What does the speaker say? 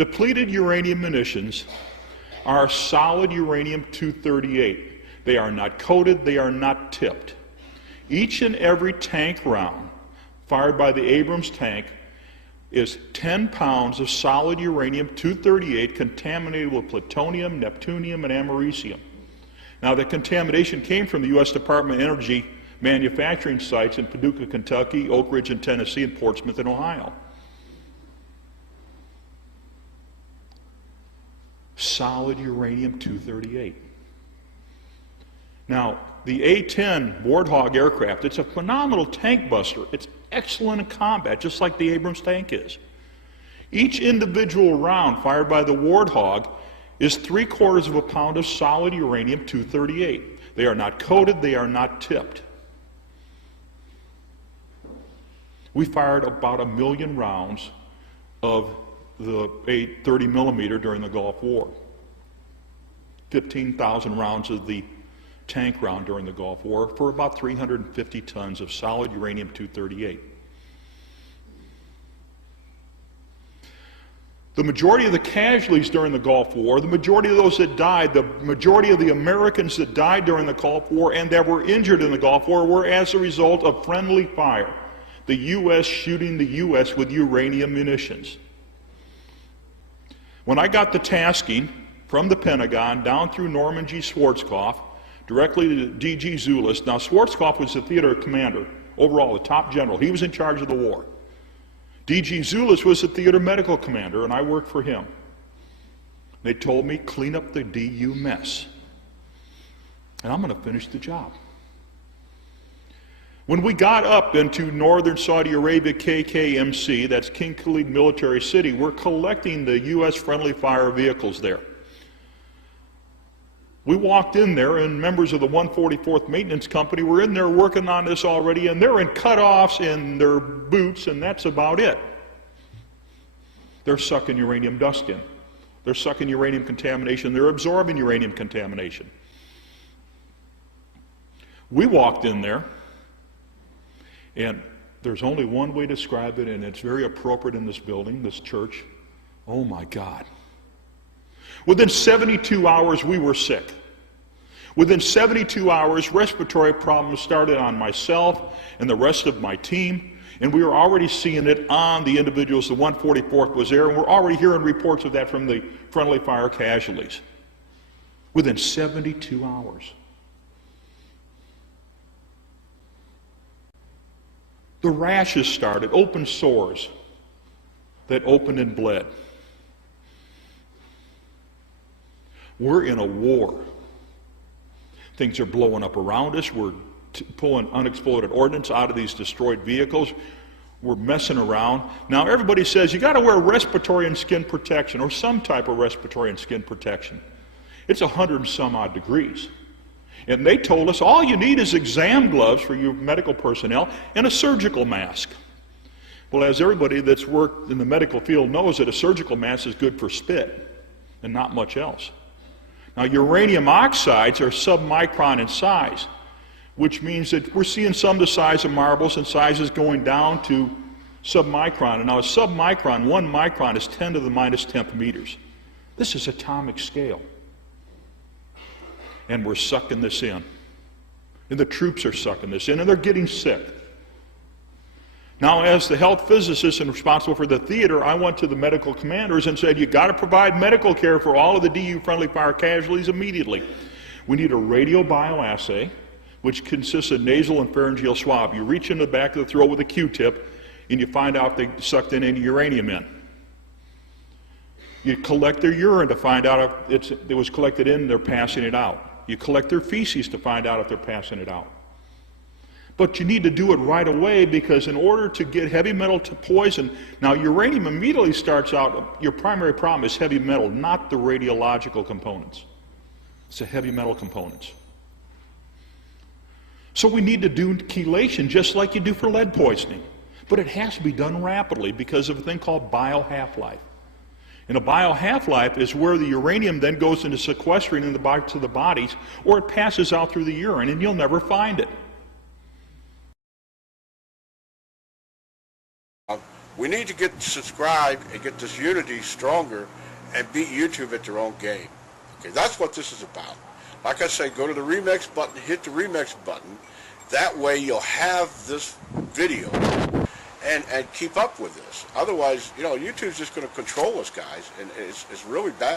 Depleted uranium munitions are solid uranium-238. They are not coated, they are not tipped. Each and every tank round fired by the Abrams tank is 10 pounds of solid uranium-238 contaminated with plutonium, neptunium, and americium. Now, the contamination came from the U.S. Department of Energy manufacturing sites in Paducah, Kentucky, Oak Ridge in Tennessee, and Portsmouth in Ohio. Solid uranium-238. Now, the A-10 Warthog aircraft, it's a phenomenal tank buster. It's excellent in combat, just like the Abrams tank is. Each individual round fired by the Warthog is 3/4 of a pound of solid uranium-238. They are not coated, they are not tipped. We fired about 1 million rounds of the 30 millimeter during the Gulf War. 15,000 rounds of the tank round during the Gulf War for about 350 tons of solid uranium-238. The majority of the casualties during the Gulf War, the majority of those that died, the majority of the Americans that died during the Gulf War and that were injured in the Gulf War were as a result of friendly fire. The U.S. shooting the U.S. with uranium munitions. When I got the tasking from the Pentagon down through Norman G. Schwarzkopf, directly to D.G. Zulist. Now, Schwarzkopf was the theater commander, overall, the top general. He was in charge of the war. D.G. Zulist was the theater medical commander, and I worked for him. They told me, clean up the DU mess. And I'm going to finish the job. When we got up into northern Saudi Arabia, KKMC, that's King Khalid Military City, we're collecting the U.S. friendly fire vehicles there. We walked in there, and members of the 144th Maintenance Company were in there working on this already, and they're in cutoffs in their boots, and that's about it. They're sucking uranium dust in. They're sucking uranium contamination. They're absorbing uranium contamination. We walked in there, and there's only one way to describe it, and it's very appropriate in this building, this church. Oh my God. Within 72 hours, we were sick. Within 72 hours, respiratory problems started on myself and the rest of my team, and we were already seeing it on the individuals. The 144th was there, and we're already hearing reports of that from the friendly fire casualties. Within 72 hours. The rashes started, open sores that opened and bled. We're in a war. Things are blowing up around us. We're pulling unexploded ordnance out of these destroyed vehicles. We're messing around. Now everybody says you got to wear respiratory and skin protection, or some type of respiratory and skin protection. It's 100 and some odd degrees. And they told us all you need is exam gloves for your medical personnel and a surgical mask. Well, as everybody that's worked in the medical field knows, that a surgical mask is good for spit and not much else. Now, uranium oxides are submicron in size, which means that we're seeing some the size of marbles and sizes going down to submicron. And now a submicron, 1 micron, is 10 to the minus 10th meters. This is atomic scale. And we're sucking this in. And the troops are sucking this in, and they're getting sick. Now, as the health physicist and responsible for the theater, I went to the medical commanders and said, you got to provide medical care for all of the DU friendly fire casualties immediately. We need a radio bioassay, which consists of nasal and pharyngeal swab. You reach in the back of the throat with a Q-tip, and you find out if they sucked in any uranium in. You collect their urine to find out if it was collected in, they're passing it out. You collect their feces to find out if they're passing it out. But you need to do it right away, because in order to get heavy metal to poison, now uranium immediately starts out, your primary problem is heavy metal, not the radiological components. It's the heavy metal components. So we need to do chelation just like you do for lead poisoning. But it has to be done rapidly because of a thing called bio-half-life. And a bio-half-life is where the uranium then goes into sequestering in the body to the bodies, or it passes out through the urine, and you'll never find it. We need to get subscribed and get this unity stronger and beat YouTube at their own game. Okay, that's what this is about. Like I say, go to the remix button, hit the remix button. That way you'll have this video and keep up with this. Otherwise, YouTube's just going to control us, guys, and it's really bad.